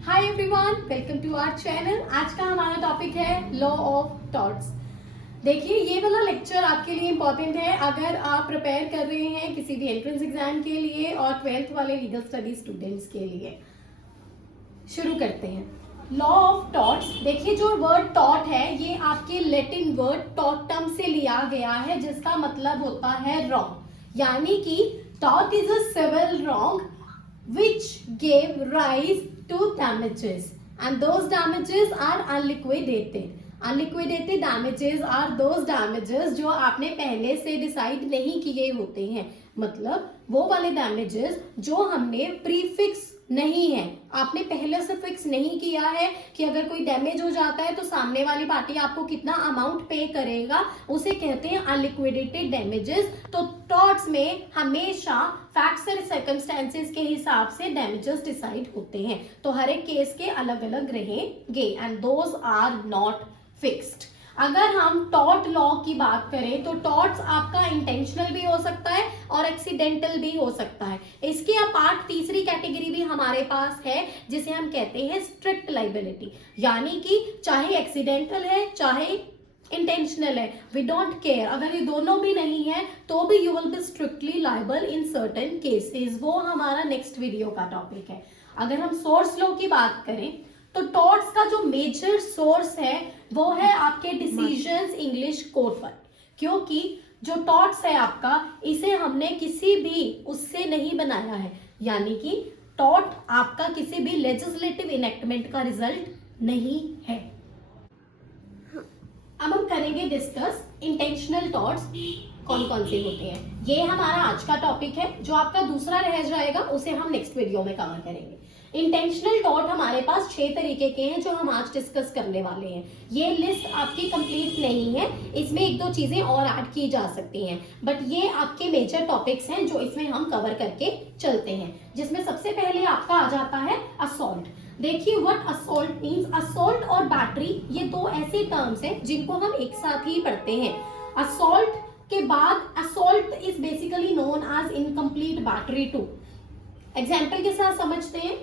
Hi everyone, welcome to our channel. आज का हमारा टॉपिक है लॉ ऑफ टॉर्ट्स। देखिए, ये वाला लेक्चर आपके लिए इम्पोर्टेंट है अगर आप प्रिपेयर कर रहे हैं किसी भी एंट्रेंस एग्जाम के लिए और 12th वाले लीगल स्टडी स्टूडेंट्स के लिए। शुरू करते हैं। Law of torts. देखिए, जो वर्ड टॉट है ये आपके लैटिन वर्ड टॉटम से लिया गया है, जिसका मतलब होता है रॉन्ग। यानी कि टॉट is a civil wrong which gave rise to damages and those damages are unliquidated. Unliquidated damages are those damages जो आपने पहले से डिसाइड नहीं किए होते हैं, मतलब वो वाले damages जो हमने प्रीफिक्स नहीं है, आपने पहले से फिक्स नहीं किया है कि अगर कोई डैमेज हो जाता है तो सामने वाली पार्टी आपको कितना अमाउंट पे करेगा, उसे कहते हैं अनलिक्विडेटेड डैमेजेस। तो टॉर्ट्स में हमेशा फैक्ट्स एंड सर्कमस्टेंसेस के हिसाब से डैमेजेस डिसाइड होते हैं, तो हर एक केस के अलग अलग रहेंगे and those are not fixed. अगर हम टॉर्ट लॉ की बात करें तो टॉर्ट्स आपका इंटेंशनल भी हो सकता है और एक्सीडेंटल भी हो सकता है। इसके अपार्ट तीसरी कैटेगरी भी हमारे पास है जिसे हम कहते हैं स्ट्रिक्ट लाइबिलिटी, यानी कि चाहे एक्सीडेंटल है चाहे इंटेंशनल है, वी डोंट केयर, अगर ये दोनों भी नहीं है तो भी you will be strictly liable in certain cases. वो हमारा नेक्स्ट वीडियो का टॉपिक है। अगर हम सोर्स लॉ की बात करें तो टॉर्ट्स का जो मेजर सोर्स है वो है आपके डिसीजंस इंग्लिश कोड पर, क्योंकि जो टॉर्ट्स है आपका, इसे हमने किसी भी उससे नहीं बनाया है, यानी कि टॉर्ट आपका किसी भी लेजिस्लेटिव इनेक्टमेंट का रिजल्ट नहीं है। अब हम करेंगे डिस्कस इंटेंशनल टॉर्ट्स कौन कौन से होते हैं। ये हमारा आज का टॉपिक है, जो आपका दूसरा रह जाएगा उसे हम नेक्स्ट वीडियो में कवर करेंगे। इंटेंशनल टॉर्ट हमारे पास 6 तरीके के हैं जो हम आज डिस्कस करने वाले हैं। ये लिस्ट आपकी कंप्लीट नहीं है, इसमें 1-2 चीजें और ऐड की जा सकती हैं, बट ये आपके मेजर टॉपिक्स हैं जो इसमें हम कवर करके चलते हैं। जिसमें सबसे पहले आपका आ जाता है असॉल्ट। देखिए, व्हाट असॉल्ट मींस। असॉल्ट और बैटरी ये 2 ऐसे टर्म्स हैं जिनको हम एक साथ ही पढ़ते हैं। असॉल्ट के बाद assault is basically known as incomplete battery too. Example के साथ समझते हैं।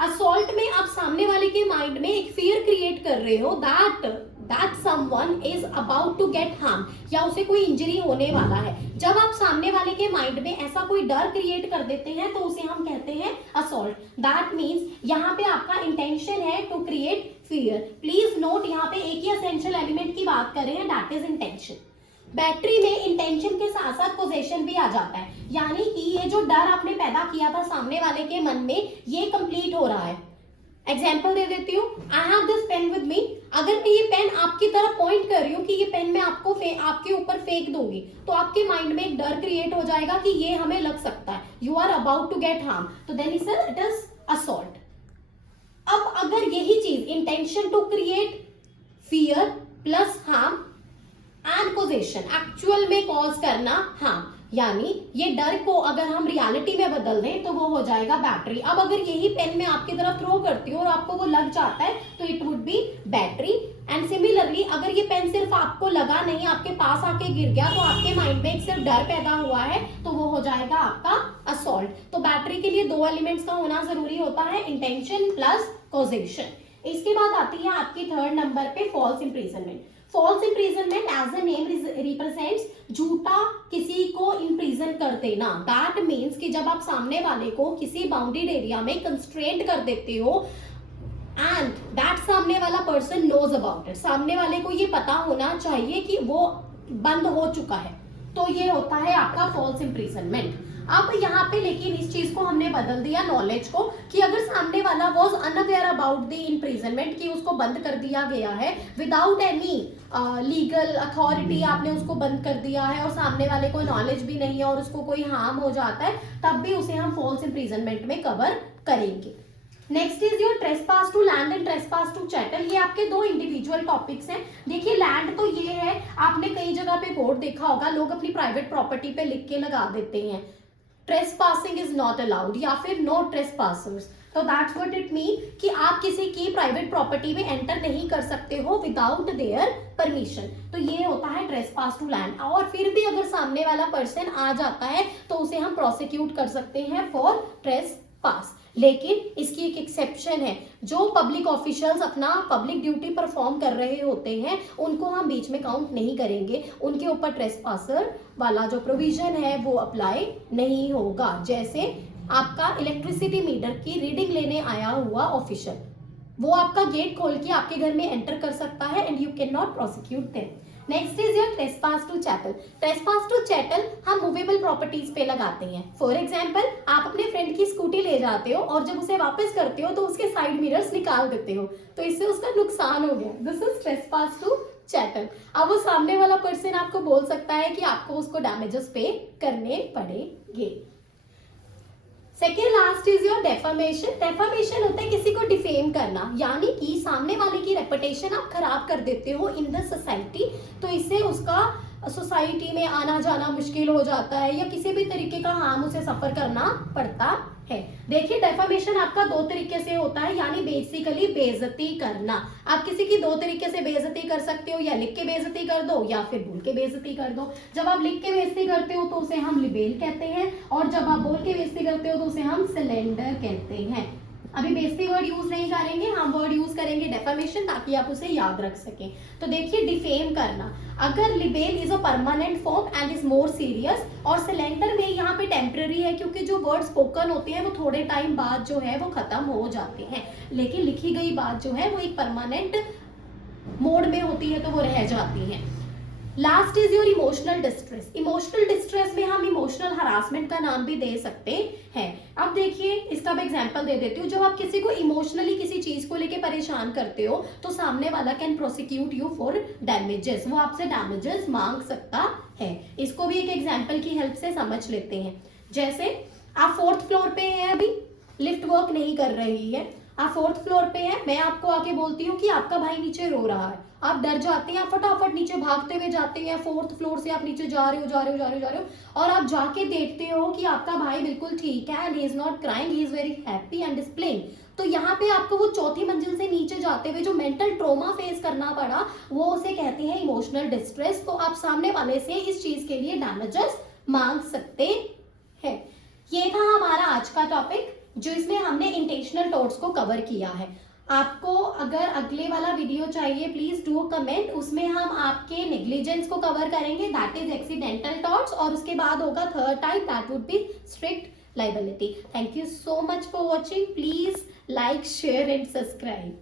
असॉल्ट में आप सामने वाले के माइंड में एक फियर क्रिएट कर रहे हो that someone is about to get harm, या उसे कोई इंजरी होने वाला है। जब आप सामने वाले के माइंड में ऐसा कोई डर क्रिएट कर देते हैं तो उसे हम कहते हैं असॉल्ट। दैट मींस यहाँ पे आपका इंटेंशन है to create fear. Please note, यहाँ पे एक ही एसेंशियल एलिमेंट की बात कर रहे हैं, दैट इज इंटेंशन। बैटरी में इंटेंशन के साथ साथ पोजेशन भी आ जाता है, यानी कि ये जो डर आपने पैदा किया था सामने वाले के मन में, ये कंप्लीट हो रहा है। एग्जाम्पल दे देती हूँ। I have this pen with me. अगर मैं ये पेन आपकी तरफ पॉइंट कर रही हूँ कि ये पेन मैं आपके ऊपर फेंक दूंगी, तो आपके माइंड में एक डर क्रिएट हो जाएगा कि ये हमें लग सकता है, you are about to get harm, तो देन इट इज असॉल्ट। अब अगर यही चीज intention to create fear plus harm and possession, actual में कॉज करना हार्म, यानी ये डर को अगर हम रियलिटी में बदल दें तो वो हो जाएगा बैटरी। अब अगर यही पेन मैं आपकी तरफ थ्रो करती हूँ और आपको वो लग जाता है तो it would be battery. And similarly अगर ये पेन सिर्फ आपको लगा नहीं, आपके पास आके गिर गया, तो आपके माइंड में एक सिर्फ डर पैदा हुआ है, तो वो हो जाएगा आपका असॉल्ट। तो बैटरी के लिए 2 एलिमेंट्स का होना जरूरी होता है, इंटेंशन प्लस कॉजेशन। इसके बाद आती है आपकी 3rd नंबर पे false imprisonment. False imprisonment as the name represents झूठा किसी को इंप्रिजन कर देना। दैट मीन्स कि जब आप सामने वाले को किसी बाउंडेड एरिया में कंस्ट्रेंट कर देते हो एंड दैट सामने वाला पर्सन नोज अबाउट इट, सामने वाले को ये पता होना चाहिए कि वो बंद हो चुका है, तो ये होता है आपका फॉल्स इंप्रिजनमेंट। अब यहाँ पे लेकिन इस चीज को हमने बदल दिया नॉलेज को, कि अगर सामने वाला was unaware about the imprisonment, कि उसको बंद कर दिया गया है विदाउट एनी लीगल अथॉरिटी, आपने उसको बंद कर दिया है और सामने वाले को नॉलेज भी नहीं है और उसको कोई हार्म हो जाता है, तब भी उसे हम फॉल्स इंप्रिजनमेंट में कवर करेंगे। Next is your trespass to land and trespass to chattel. ये आपके 2 इंडिविजुअल टॉपिक्स हैं। देखिए, लैंड तो ये है, आपने कई जगह पे बोर्ड देखा होगा, लोग अपनी प्राइवेट प्रॉपर्टी पे लिख के लगा देते हैं ट्रेसपासिंग इज नॉट अलाउड या फिर नो ट्रेसपासर्स। तो दैट्स व्हाट इट मीन कि आप किसी की प्राइवेट प्रॉपर्टी में एंटर नहीं कर सकते हो विदाउट देयर परमिशन। तो ये होता है ट्रेसपास टू लैंड। और फिर भी अगर सामने वाला पर्सन आ जाता है तो उसे हम प्रोसिक्यूट कर सकते हैं फॉर ट्रेसपास। लेकिन इसकी एक एक्सेप्शन है, जो पब्लिक ऑफिशियल्स अपना पब्लिक ड्यूटी परफॉर्म कर रहे होते हैं उनको हम बीच में काउंट नहीं करेंगे, उनके ऊपर ट्रेसपासर वाला जो प्रोविजन है वो अप्लाई नहीं होगा। जैसे आपका इलेक्ट्रिसिटी मीटर की रीडिंग लेने आया हुआ ऑफिशियल, वो आपका गेट खोल के आपके घर में एंटर कर सकता है and you can not prosecute them. Next is your trespass to chattel. Trespass to chattel हम मूवेबल प्रॉपर्टीज पे लगाते हैं। फॉर एग्जांपल, आप अपने फ्रेंड की स्कूटी ले जाते हो और जब उसे वापस करते हो तो उसके साइड मिरर्स निकाल देते हो, तो इससे उसका नुकसान हो गया। This is trespass to chattel. अब वो सामने वाला पर्सन आपको बोल सकता है कि आपको उसको डैमेजेस पे करने पड़ेंगे। Second last is your defamation. Defamation होता है किसी को डिफेम करना, यानी कि सामने वाले की रेपुटेशन आप खराब कर देते हो इन द सोसाइटी, तो इससे उसका सोसाइटी में आना जाना मुश्किल हो जाता है या किसी भी तरीके का हार्म उसे सफर करना पड़ता है। देखिए, डेफामेशन आपका दो तरीके से होता है, यानी बेसिकली बेइज्जती करना। आप किसी की दो तरीके से बेइज्जती कर सकते हो, या लिख के बेइज्जती कर दो या फिर बोल के बेइज्जती कर दो। जब आप लिख के बेइज्जती करते हो तो उसे हम लिबेल कहते हैं, और जब आप बोल के बेइज्जती करते हो तो उसे हम स्लैंडर कहते हैं। अभी बेइज्जती वर्ड यूज नहीं करेंगे, हम वर्ड यूज करेंगे डेफामेशन, ताकि आप उसे याद रख सकें। तो देखिए, डिफेम करना, अगर libel is a permanent form and is more serious, और सिलेंडर में यहाँ पे टेम्पररी है क्योंकि जो वर्ड स्पोकन होते हैं वो थोड़े टाइम बाद जो है वो खत्म हो जाते हैं, लेकिन लिखी गई बात जो है वो एक परमानेंट मोड में होती है तो वो रह जाती है। Last is your emotional distress. Emotional distress में हम इमोशनल हरासमेंट का नाम भी दे सकते हैं। अब देखिए, इसका मैं एग्जांपल दे देती हूँ। जब आप किसी को इमोशनली किसी चीज को लेके परेशान करते हो तो सामने वाला can prosecute you for damages, वो आपसे डैमेजेस मांग सकता है। इसको भी एक एग्जांपल की हेल्प से समझ लेते हैं। जैसे आप 4th फ्लोर पे हैं, अभी लिफ्ट वर्क नहीं कर रही है, आप 4th फ्लोर पे हैं, मैं आपको आके बोलती हूँ कि आपका भाई नीचे रो रहा है, आप डर जाते हैं, आप फटाफट नीचे भागते हुए जाते हैं, 4th फ्लोर से आप नीचे जा रहे हो, और आप जाके देखते हो कि आपका भाई बिल्कुल ठीक है and he is not crying, he is very happy and is playing. तो यहाँ पे आपको वो 4थी मंजिल से नीचे जाते हुए जो मेंटल ट्रॉमा फेस करना पड़ा, वो उसे कहते हैं इमोशनल डिस्ट्रेस। तो आप सामने वाले से इस चीज के लिए डैमेजेस मांग सकते हैं। ये था हमारा आज का टॉपिक, जो इसमें हमने इंटेंशनल टॉट्स को कवर किया है। आपको अगर अगले वाला वीडियो चाहिए, प्लीज डू कमेंट, उसमें हम आपके नेग्लिजेंस को कवर करेंगे, दैट इज एक्सीडेंटल टॉट्स, और उसके बाद होगा third type, that would be strict liability. Thank you so much for watching. Please like, share and subscribe.